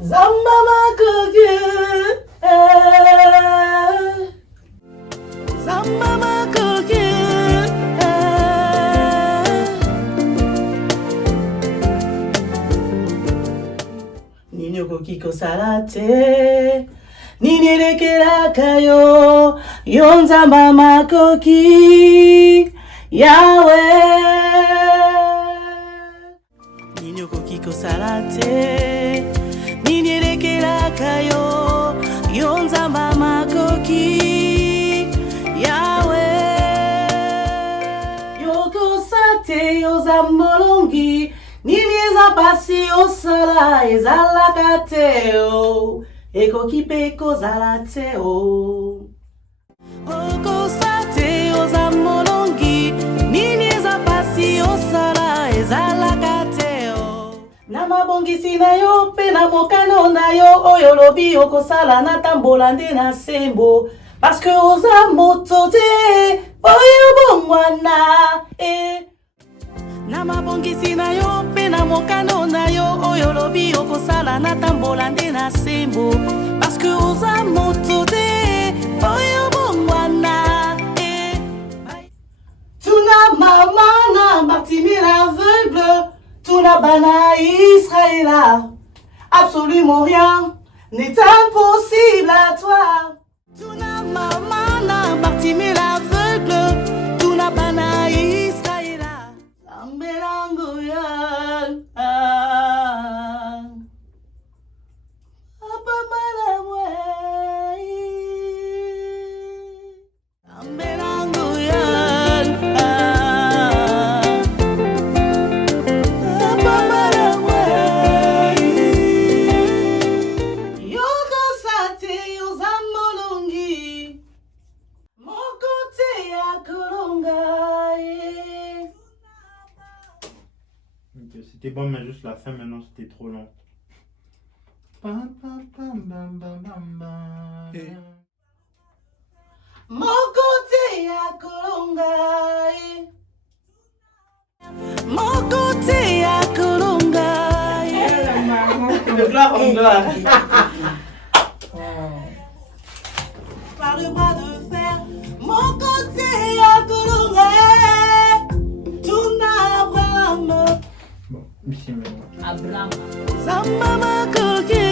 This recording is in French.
Zamba makoki, Zamba makoki, Nini okoki kosala te, Nini elekelaka yo, Yo Nzamba makoki, Yahweh. Nini okoki kosala te, Nini elekelaka yo, Yo Nzamba makoki, Yahweh. Yokosa te yoza molongi, Nini eza pasi osala ezalaka te o, ekoki pe kozala te o. Okosa te yoza molongi, Nini eza pasi osala ezalaka te o. Na mabongisi na yo pe na mokano na yo oyo lobi okosala na tambola nde na sembo, parce que oza moto te oyo bongwana Na mabongisi na yo pe na mokano na yo oyo lobi okosala na tambola nde na sembo, parce que oza moto te oyo bongwana Tuna mama na Bartimée l'aveugle, Tuna bana Israëla, absolument rien n'est impossible à toi. Tuna mama na Bartimée l'aveugle, Tuna bana Israëla, Zambelango ya Papa malamwe Zambelango ya Papa malamwe Yoko sate yozamolongi Mokote ya kolonga C'était bon, mais juste la fin maintenant c'était trop long. Pam, pam, pam, bam, bam, bam, bam. Mokote ya kolonga Mokote ya kolonga De gloire en gloire Par le bras de fer Mokote ya kolonga Tuna Abraham Bon, ici maintenant. Abraham. Zamba makoki